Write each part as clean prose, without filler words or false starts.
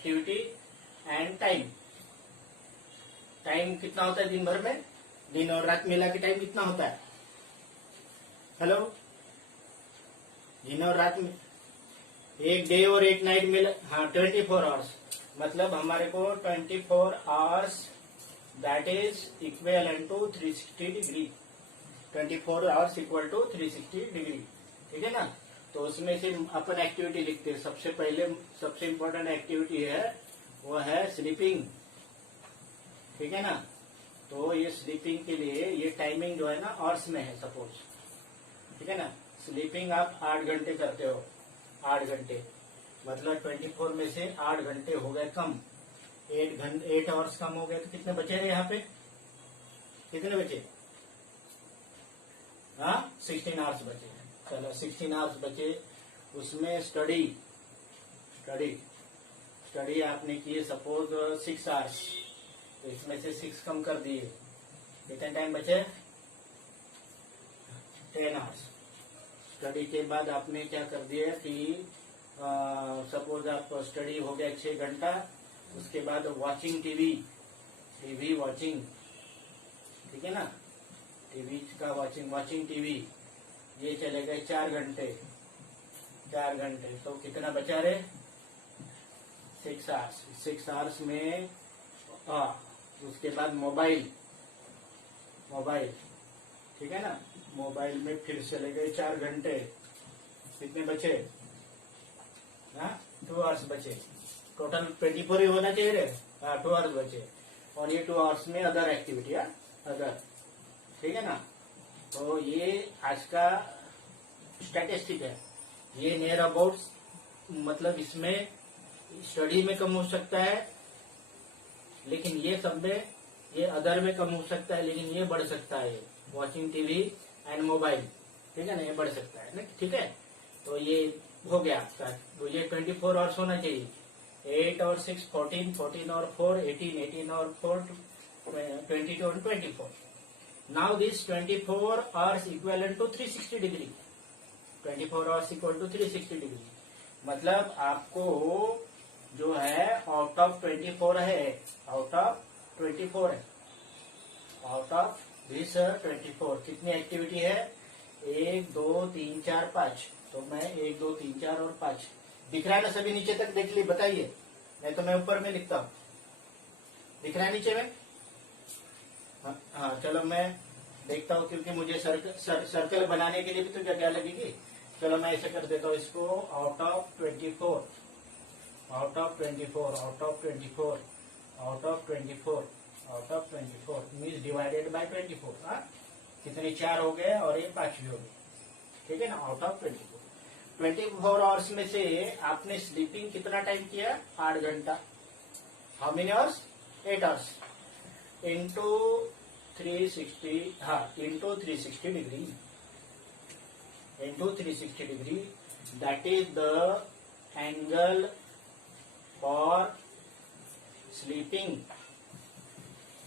Activity and time. Time कितना होता है दिन भर में? दिन और रात मिला के टाइम कितना होता है? हेलो, दिन और रात में एक डे और एक नाइट मिला, हाँ 24 आवर्स, मतलब हमारे को 24 hours that is equal to 360 degree. 24 hours equal to 360 degree, ठीक है ना। तो उसमें से अपन एक्टिविटी लिखते हैं। सबसे पहले सबसे इम्पोर्टेंट एक्टिविटी है वो है स्लीपिंग, ठीक है ना। तो ये स्लीपिंग के लिए ये टाइमिंग जो है ना आवर्स में है सपोज, ठीक है ना। स्लीपिंग आप 8 घंटे करते हो, 8 घंटे मतलब 24 में से 8 घंटे हो गए कम, 8 आवर्स कम हो गए, तो कितने बचे रहे यहाँ पे? कितने बचे? हाँ 16 आवर्स बचे। चलो 16 आवर्स बचे, उसमें स्टडी आपने किए सपोज 6 आवर्स, तो इसमें से 6 कम कर दिए, कितने टाइम बचे? 10 आवर्स। स्टडी के बाद आपने क्या कर दिया कि सपोज आप स्टडी हो गया 6 घंटा, उसके बाद वॉचिंग टीवी वॉचिंग, ठीक है ना, टीवी का वॉचिंग टीवी, ये चले गए 4 घंटे। तो कितना बचा रहे? 6 आवर्स। 6 आवर्स में उसके बाद मोबाइल, ठीक है ना, मोबाइल में फिर चले गए 4 घंटे, कितने बचे? 2 आवर्स बचे। टोटल 24 ही होना चाहिए रे, 2 आवर्स बचे। और ये 2 आवर्स में अदर एक्टिविटी, अदर, ठीक है ना। तो ये आज का स्टैटिस्टिक है, ये नियर अबाउट, मतलब इसमें स्टडी में कम हो सकता है, लेकिन ये सब में, ये अदर में कम हो सकता है, लेकिन ये बढ़ सकता है, वॉचिंग टीवी एंड मोबाइल, ठीक है ना, ये बढ़ सकता है ना, ठीक है। तो ये हो गया आपका, तो ये 24 आवर्स होना चाहिए। 8 और 6 14, 14 और 4 18, 18 और 4 22 और 24। Now this 24 hours equal to 360 degree. 24 hours equal to 360 degree, मतलब आपको जो है आउट ऑफ 24 है, आउट ऑफ 24 है, आउट ऑफ दिस 24 कितनी एक्टिविटी है? 1 2 3 4 5। तो मैं 1 2 3 4 और 5 दिख रहा है ना सभी? नीचे तक देख ली, बताइए, नहीं तो मैं ऊपर में लिखता हूँ। दिख रहा है नीचे में? हाँ चलो मैं देखता हूँ, क्योंकि मुझे सर्कल बनाने के लिए भी तो जगह लगेगी। चलो मैं ऐसे कर देता हूँ इसको, out of 24, out of 24, out of 24, out of 24, out of 24 means divided by 24। कितने? 4 हो गए और ये 5 भी हो गए, ठीक है ना। आउट ऑफ 24 आवर्स में से आपने स्लीपिंग कितना टाइम किया? 8 घंटा। How many hours? 8 hours into 360, into 360 degree, into 360 degree, that is the angle for sleeping.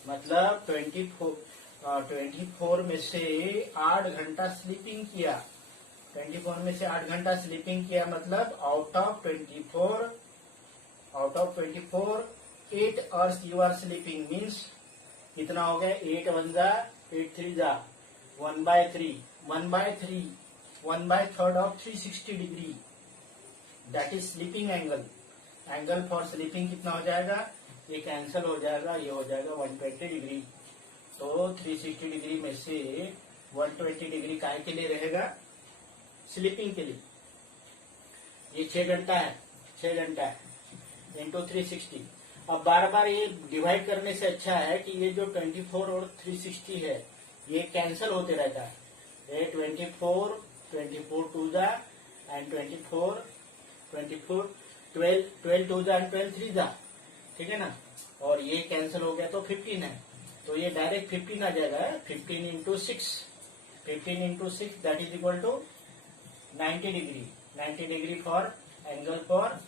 मतलब 24 में से 8 घंटा स्लीपिंग किया, 24 में से 8 घंटा स्लीपिंग किया, मतलब out of 24 8 hours you are sleeping, means कितना हो गया? 8 1 जा 8 3 जा 1/3, 1/3 of 360 degree, that is sleeping angle. Angle for sleeping कितना हो जाएगा? ये कैंसल हो जाएगा, ये हो जाएगा 120 डिग्री। तो 360 डिग्री में से 120 डिग्री काहे के लिए रहेगा? स्लीपिंग के लिए। ये 6 घंटा है, 6 घंटा है इंटू 360। अब बार बार ये डिवाइड करने से अच्छा है कि ये जो 24 और 360 है ये कैंसल होते रहता है। ये 24 2 जा एंड 24 12 2 जा एंड 12 3 जा, ठीक है ना। और ये कैंसल हो गया तो 15 है, तो ये डायरेक्ट 15 आ जाएगा। 15 into 6 that is equal to 90 degree. 90 degree for angle for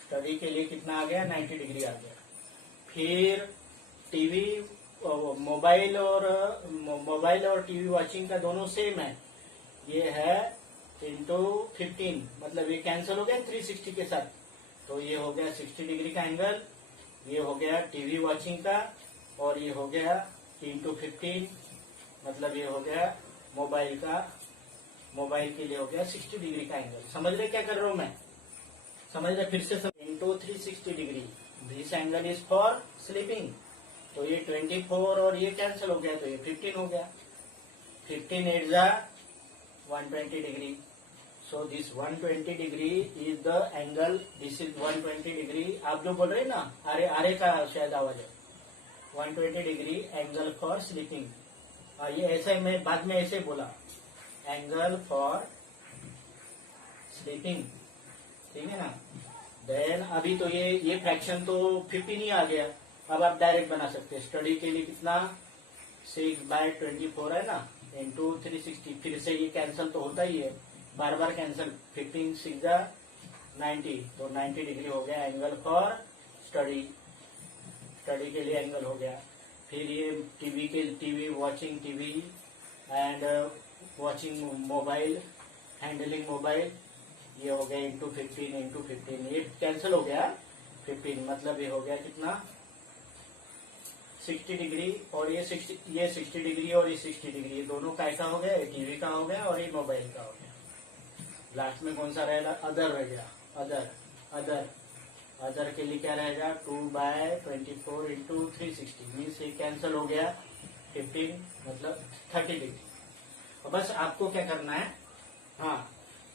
study के लिए कितना आ गया? 90 डिग्री आ गया। फिर टीवी, मोबाइल और टीवी वॉचिंग का दोनों सेम है। ये है इंटू 15, मतलब ये कैंसिल हो गया 360 के साथ, तो ये हो गया 60 डिग्री का एंगल। ये हो गया टीवी वॉचिंग का, और ये हो गया इंटू 15, मतलब ये हो गया मोबाइल का, मोबाइल के लिए हो गया 60 डिग्री का एंगल। समझ रहे क्या कर रहा हूं मैं? समझ रहे? फिर से into 360 degree, this angle is for sleeping. तो ये 24 और ये कैंसिल हो गया, तो ये 15 हो गया। 15 8 जा 120 degree. So this 120 degree is the angle, this is 120 degree. आप जो बोल रहे हैं ना, आरे आरे का शायद आवाज है। 120 डिग्री एंगल फॉर स्लीपिंग। ये ऐसे मैं बाद में ऐसे बोला, एंगल फॉर स्लीपिंग, ठीक है ना। देन अभी तो ये फ्रैक्शन तो 15 ही आ गया। अब आप डायरेक्ट बना सकते हैं। स्टडी के लिए कितना 6/24 है ना, इंटू 360। फिर से ये कैंसिल तो होता ही है, बार बार कैंसिल। 15 6 जा 90, तो 90 डिग्री हो गया एंगल फॉर स्टडी। स्टडी के लिए एंगल हो गया। फिर ये TV watching TV and watching mobile, handling mobile, ये हो गया इंटू 15, ये कैंसिल हो गया 15, मतलब ये हो गया कितना 60 डिग्री। और ये 60 डिग्री और ये 60 डिग्री, ये दोनों का ऐसा हो गया, ये टीवी का हो गया और ये मोबाइल का हो गया। लास्ट में कौन सा रहेगा? अदर रह गया। अदर के लिए क्या रहेगा? 2/24 इंटू 360, मीन्स ये कैंसिल हो गया 15, मतलब 30 डिग्री। और बस आपको क्या करना है, हाँ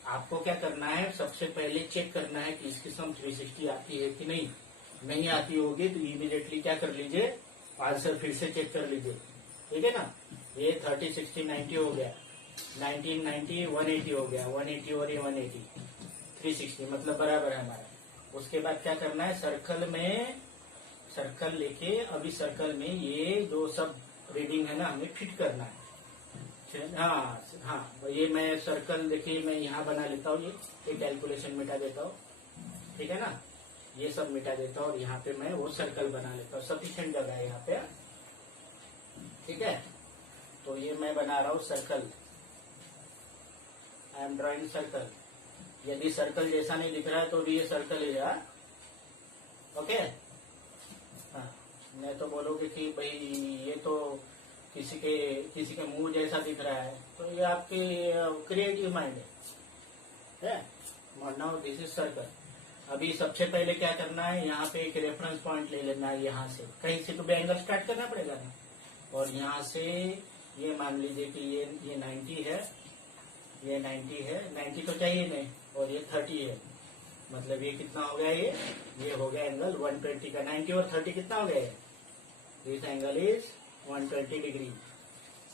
आपको क्या करना है, सबसे पहले चेक करना है कि इसकी सम 360 आती है कि नहीं। नहीं आती होगी तो इमीडिएटली क्या कर लीजिए, आंसर फिर से चेक कर लीजिए, ठीक है ना। ये 30 60 90 हो गया, 19 90 180 हो गया, 180 और ये 180, 360 मतलब बराबर है हमारा। उसके बाद क्या करना है, सर्कल लेके अभी सर्कल में ये जो सब रीडिंग है ना हमें फिट करना है। हाँ ये मैं सर्कल देखिए मैं यहाँ बना लेता हूँ, ये कैलकुलेशन मिटा देता हूँ, ठीक है ना। ये सब मिटा देता हूँ और यहाँ पे मैं वो सर्कल बना लेता हूँ, सफिशिएंट जगह है यहाँ पे, ठीक है। तो ये मैं बना रहा हूँ circle, I am drawing circle. यदि सर्कल जैसा नहीं दिख रहा है तो भी ये सर्कल है यार, ओके। हाँ मैं तो बोलोगे कि भाई ये तो किसी के मुंह जैसा दिख रहा है, तो ये आपके क्रिएटिव माइंड है। Now this is circle. अभी सबसे पहले क्या करना है, यहाँ पे एक रेफरेंस पॉइंट ले लेना है, यहाँ से कहीं से तो भी एंगल स्टार्ट करना पड़ेगा ना। और यहाँ से ये मान लीजिए कि ये 90 है, ये 90 है, 90 तो चाहिए नहीं, और ये 30 है, मतलब ये कितना हो गया, ये हो गया एंगल 120 का। 90 और 30 कितना हो गया? This angle is 120 degree,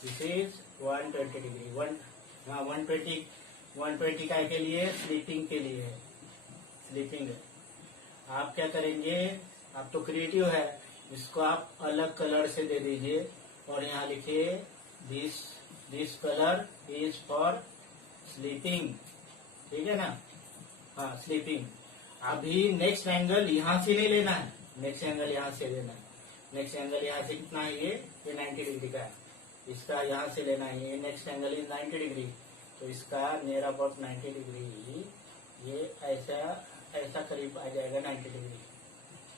this is 120 degree. 120 का के लिए स्लीपिंग के लिए है, स्लीपिंग है। आप क्या करेंगे, आप तो क्रिएटिव है, इसको आप अलग कलर से दे दीजिए और यहाँ लिखिए this colour is for sleeping, ठीक है ना। हाँ स्लीपिंग। अभी नेक्स्ट एंगल यहाँ से नहीं लेना है, नेक्स्ट एंगल यहाँ से लेना है। नेक्स्ट एंगल यहाँ से कितना है, ये 90 डिग्री का है, इसका यहाँ से लेना है। ये नेक्स्ट एंगल इज 90 डिग्री, तो इसका नियर अबाउट 90 डिग्री, ये ऐसा करीब आ जाएगा 90 डिग्री,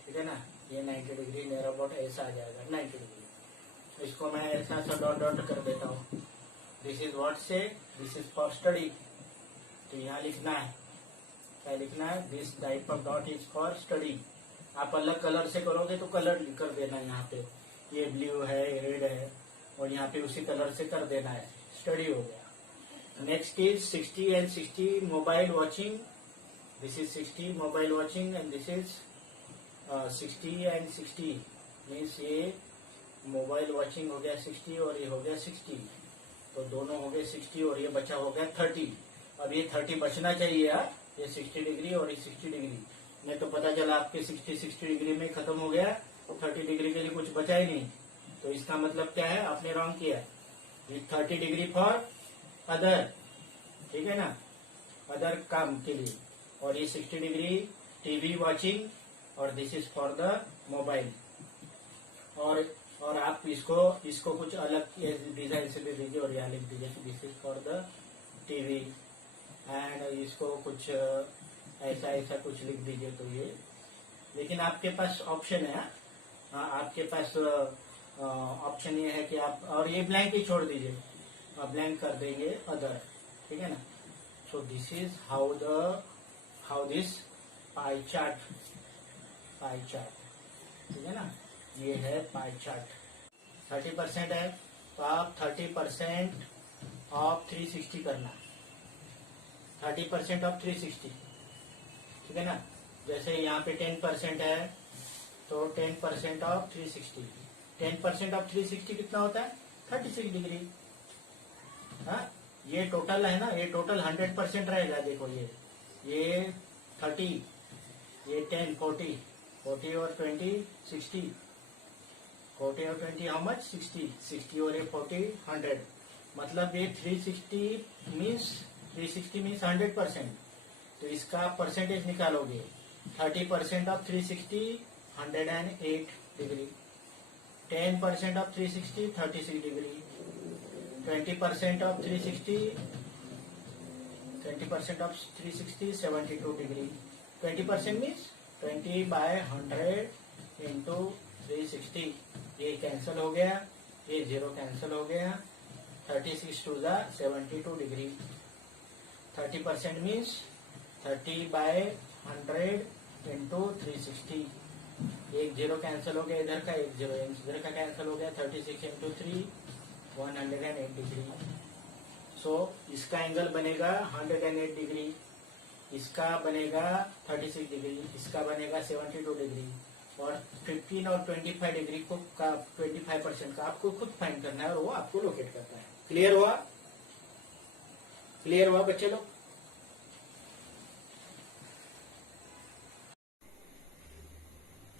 ठीक है ना। ये 90 डिग्री नियर अबाउट ऐसा आ जाएगा 90 डिग्री। तो इसको मैं ऐसा डॉट डॉट कर देता हूँ। दिस इज व्हाट से, दिस इज फॉर स्टडी। तो यहाँ लिखना है, क्या लिखना है, this type of dot is for study. आप अलग कलर से करोगे तो कलर कर देना, यहाँ पे ये ब्लू है, रेड है, और यहाँ पे उसी कलर से कर देना है, स्टडी हो गया। Next is 60 and 60 mobile watching. This is 60 mobile watching and this is 60 and 60, means ये मोबाइल वॉचिंग हो गया 60 और ये हो गया 60, तो दोनों हो गए 60 और ये बचा हो गया 30। अब ये 30 बचना चाहिए यार, ये 60 डिग्री और ये 60 डिग्री, नहीं तो पता चला आपके 60 डिग्री में खत्म हो गया, तो 30 डिग्री के लिए कुछ बचा ही नहीं। तो इसका मतलब क्या है, आपने रॉन्ग किया। ये 30 डिग्री फॉर अदर, ठीक है ना, अदर काम के लिए, और ये 60 डिग्री टीवी वॉचिंग, और this is for the mobile. और आप इसको कुछ अलग डिजाइन से दे दीजिए और यहाँ लिख दीजिए this is for the TV, and इसको कुछ ऐसा ऐसा कुछ लिख दीजिए तो ये, लेकिन आपके पास ऑप्शन है, आपके पास ऑप्शन ये है कि आप, और ये ब्लैंक ही छोड़ दीजिए, ब्लैंक कर देंगे अदर, ठीक है ना। So this is how this pie chart, ठीक है ना, ये है पाई चार्ट। 30% है तो आप 30% ऑफ 360 करना, 30% ऑफ 360, ठीक है ना। जैसे यहाँ पे 10% है तो 10% ऑफ 360, 10% ऑफ 360 कितना होता है 36 डिग्री। हाँ, ये टोटल है ना, ये टोटल 100% रहेगा। देखो ये 30, ये 10, 40 और 20 60, 40 और 20 हाउ मच 60 और ये 40 100, मतलब ये 360 मीन्स 100%। तो इसका परसेंटेज निकालोगे, 30% of 360 108 degree, 10% of 360 36 degree, 20% of 360 72 degree. 20% means 20/100 into 360, ये कैंसिल हो गया, ये 0 कैंसिल हो गया, 36 टू 72 डिग्री। 30% मीन्स 30/100 इंटू 360, एक 0 कैंसिल हो गया, इधर का एक 0 इधर का कैंसिल हो गया, 36 इंटू 3 108 डिग्री। सो इसका एंगल बनेगा 108 डिग्री, इसका बनेगा 36 डिग्री, इसका बनेगा 72 डिग्री, और 15 और 25 डिग्री को का 25% का आपको खुद फाइंड करना है और वो आपको लोकेट करना है। क्लियर हुआ बच्चे लोग?